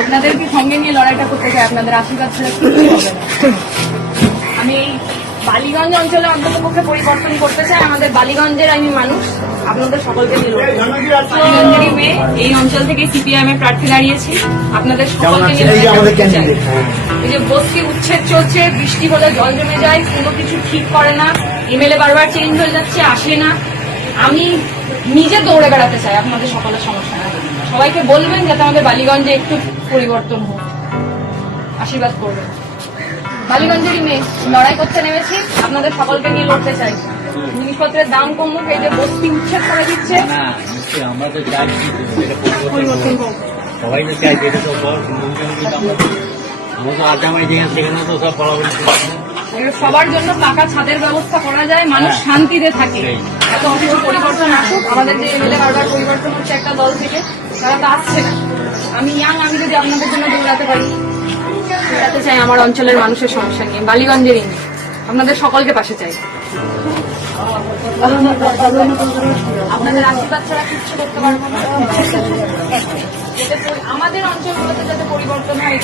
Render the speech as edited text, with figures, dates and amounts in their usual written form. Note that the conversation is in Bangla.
আপনাদেরকে সঙ্গে নিয়ে লড়াইটা করতে চাই, আপনাদের আশীর্বাদ ছাড়া কিছুই হবে না। আমি এই বালিগঞ্জ অঞ্চলে অন্ততপক্ষে পরিবর্তন করতে চাই। আমাদের বালিগঞ্জের আমি মানুষ, আপনাদের সকলকে নিয়ে লড়বো। বালিগঞ্জেরই মেয়ে, এই অঞ্চল থেকে সিপিআইএম এর প্রার্থী দাঁড়িয়েছি। আপনাদের সকলকে নিয়ে লড়তে চাই। এই যে বস্তি উচ্ছেদ চলছে, বৃষ্টি হলে জল জমে যায়, কোনো কিছু ঠিক করে না, এমএলএ বারবার চেঞ্জ হয়ে যাচ্ছে, আসে না। আমি নিজে দৌড়ে বেড়াতে চাই আপনাদের সকলের সমস্যা না। সবাইকে বলবেন যাতে আমাদের বালিগঞ্জে একটু পরিবর্তন হোক, আশীর্বাদ করবেন। বালিগঞ্জেরই মেয়ে, লড়াই করতে নেমেছি, আপনাদের সকলকে নিয়ে লড়তে চাই। জিনিসপত্রের দাম কমুক, এই যে বস্তি উচ্ছেদ করে দিচ্ছে, আমরা তো চাই পরিবর্তন হোক। সবাই তো চাই যেটা তো আমরা তো আড্ডামাই যেখানে সেখানে তো সব বরাবর সবার জন্য পাকা ছাদের ব্যবস্থা করা যায়, মানুষ শান্তিতে থাকে। এত কিছু পরিবর্তন আসুক। আমাদের যে এমএলএ বারবার পরিবর্তন হচ্ছে একটা দল থেকে, তারা তো আসছে না। আমি ইয়াং, আমি যদি আপনাদের জন্য দৌড়াতে পারি, দৌড়াতে চাই আমার অঞ্চলের মানুষের সমস্যা নিয়ে, বালিগঞ্জেরই নিয়ে। আপনাদের সকলকে পাশে চাই। আপনাদের আশীর্বাদ ছাড়া কিচ্ছু করতে পারবো না। আমাদের অঞ্চলগুলোতে যাতে পরিবর্তন হয়।